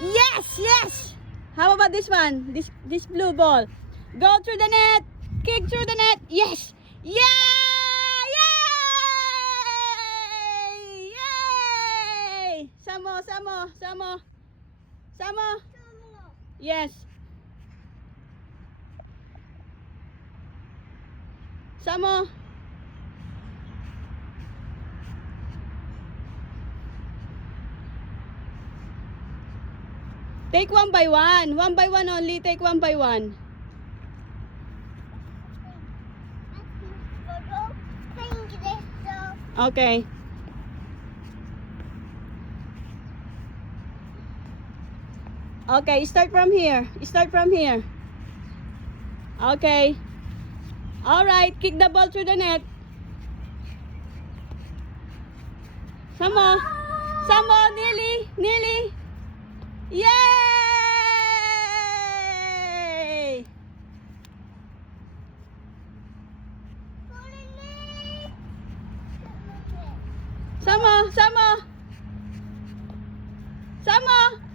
Yes, yes. How about this one? This blue ball. Go through the net. Kick through the net. Yes. Yeah! Yay! Yay! Samo, Samo, Samo. Samo. Yes. Samo. Take one by one. One by one only. Take one by one. Okay. Okay, start from here. Start from here. Okay. Alright, kick the ball through the net. Samo. Samo, nearly. Nearly. Yay! Samo, Samo. Samo.